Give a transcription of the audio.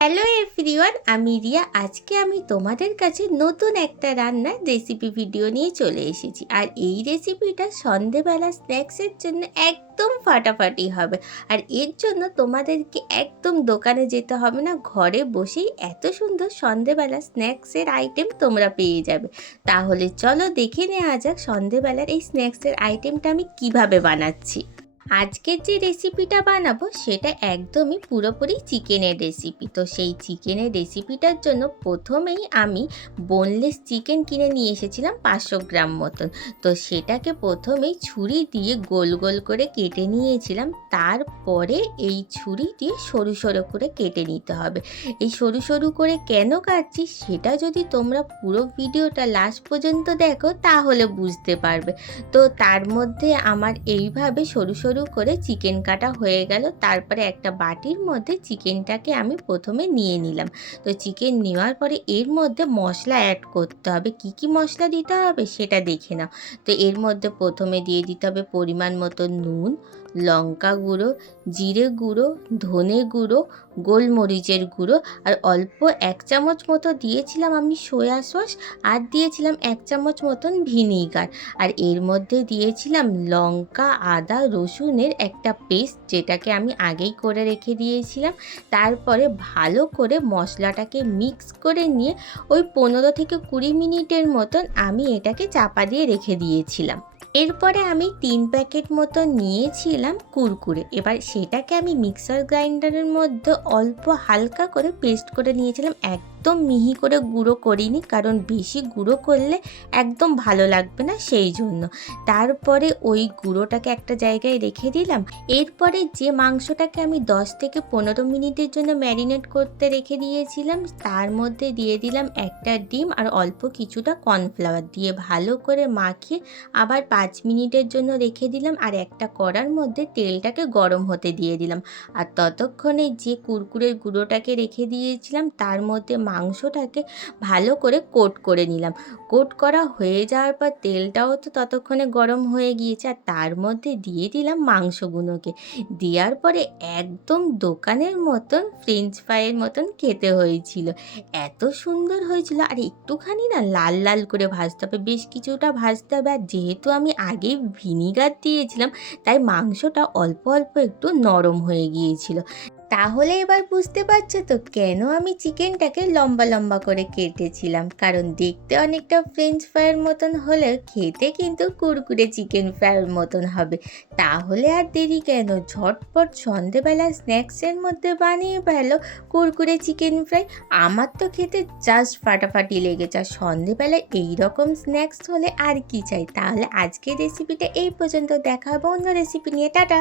Hello everyone, আমি রিয়া। আজকে আমি তোমাদের কাছে নতুন একটা রান্নার রেসিপি ভিডিও নিয়ে চলে এসেছি। আর এই রেসিপিটা সন্ধেবেলা স্ন্যাক্সের জন্য একদম ফাটাফাটি হবে। আর এর জন্য তোমাদেরকে একদম দোকানে যেতে হবে না, ঘরে বসেই এত সুন্দর সন্ধেবেলা স্ন্যাক্সের আইটেম তোমরা পেয়ে যাবে। তাহলে চলো দেখে নেওয়া যাক সন্ধেবেলার এই স্ন্যাক্সের আইটেমটা আমি কিভাবে বানাচ্ছি। আজকের যে রেসিপিটা বানাবো সেটা একদমই পুরোপুরি চিকেনের রেসিপি। তো সেই চিকেনের রেসিপিটার জন্য প্রথমেই আমি বোনলেস চিকেন কিনে নিয়ে এসেছিলাম 500 গ্রাম মতন। তো সেটাকে প্রথমেই ছুরি দিয়ে গোল গোল করে কেটে নিয়েছিলাম। তারপরে এই ছুরি দিয়ে সরু সরু করে কেটে নিতে হবে। এই সরু সরু করে কেন কাটছি সেটা যদি তোমরা পুরো ভিডিওটা লাস্ট পর্যন্ত দেখো তাহলে বুঝতে পারবে। তো তার মধ্যে আমার এইভাবে সরু সরু করে চিকেন কাটা হয়ে গেল। তারপরে একটা বাটির মধ্যে চিকেনটাকে আমি প্রথমে নিয়ে নিলাম। তো চিকেন নেওয়ার পরে এর মধ্যে মশলা অ্যাড করতে হবে। কি কি মশলা দিতে হবে সেটা দেখে নাও। তো এর মধ্যে প্রথমে দিয়ে দিতে হবে পরিমাণ মতো নুন, লঙ্কা গুঁড়ো, জিরে গুঁড়ো, ধনে গুঁড়ো, গোলমরিচের গুঁড়ো, আর অল্প 1 চামচ মতো দিয়েছিলাম আমি সয়া সস, আর দিয়েছিলাম 1 চামচ মতন ভিনিগার। আর এর মধ্যে দিয়েছিলাম লঙ্কা, আদা, রসুনের একটা পেস্ট, যেটাকে আমি আগেই করে রেখে দিয়েছিলাম। তারপরে ভালো করে মশলাটাকে মিক্স করে নিয়ে ওই 15 থেকে 20 মিনিটের মতন আমি এটাকে চাপা দিয়ে রেখে দিয়েছিলাম। এরপরে আমি 3 প্যাকেট মতো নিয়েছিলাম কুরকুরে। এবার সেটাকে আমি মিক্সার গ্রাইন্ডারের মধ্যে অল্প হালকা করে পেস্ট করে নিয়েছিলাম। একদম মিহি করে গুঁড়ো করিনি, কারণ বেশি গুঁড়ো করলে একদম ভালো লাগবে না, সেই জন্য। তারপরে ওই গুঁড়োটাকে একটা জায়গায় রেখে দিলাম। এরপরে যে মাংসটাকে আমি 10 থেকে 15 মিনিটের জন্য ম্যারিনেট করতে রেখে দিয়েছিলাম, তার মধ্যে দিয়ে দিলাম একটা ডিম আর অল্প কিছুটা কর্নফ্লাওয়ার দিয়ে ভালো করে মাখিয়ে আবার 5 মিনিটের জন্য রেখে দিলাম। আর একটা কড়ার মধ্যে তেলটাকে গরম হতে দিয়ে দিলাম। আর ততক্ষণে যে কুরকুরের গুঁড়োটাকে রেখে দিয়েছিলাম তার মধ্যে মাংসটাকে ভালো করে কোট করে নিলাম। কোট করা হয়ে যাওয়ার পর তেলটাও তো ততক্ষণে গরম হয়ে গিয়েছে, আর তার মধ্যে দিয়ে দিলাম মাংসগুলোকে। দেওয়ার পরে একদম দোকানের মতন ফ্রেঞ্চ ফ্রাইয়ের মতন খেতে হয়েছিল। এত সুন্দর হয়েছিল। আর একটুখানি না লাল লাল করে ভাজতে হবে, বেশ কিছুটা ভাজতে হবে। আর যেহেতু আমি আগেই ভিনিগার দিয়েছিলাম, তাই মাংসটা অল্প অল্প একটু নরম হয়ে গিয়েছিল। তাহলে এবার বুঝতে পারছো তো কেন আমি চিকেনটাকে লম্বা লম্বা করে কেটেছিলাম, কারণ দেখতে অনেকটা ফ্রেঞ্চ ফ্রাইয়ের মতন হলেও খেতে কিন্তু কুরকুরে চিকেন ফ্রাইয়ের মতন হবে। তাহলে আর দেরি কেন, ঝটপট সন্ধেবেলা স্ন্যাক্সের মধ্যে বানিয়ে ফেলো কুরকুরে চিকেন ফ্রাই। আমার তো খেতে জাস্ট ফাটাফাটি লেগেছে। আর সন্ধেবেলায় এইরকম স্ন্যাক্স হলে আর কি চাই। তাহলে আজকের রেসিপিটা এই পর্যন্ত, দেখা হবে অন্য রেসিপি নিয়ে। টাটা।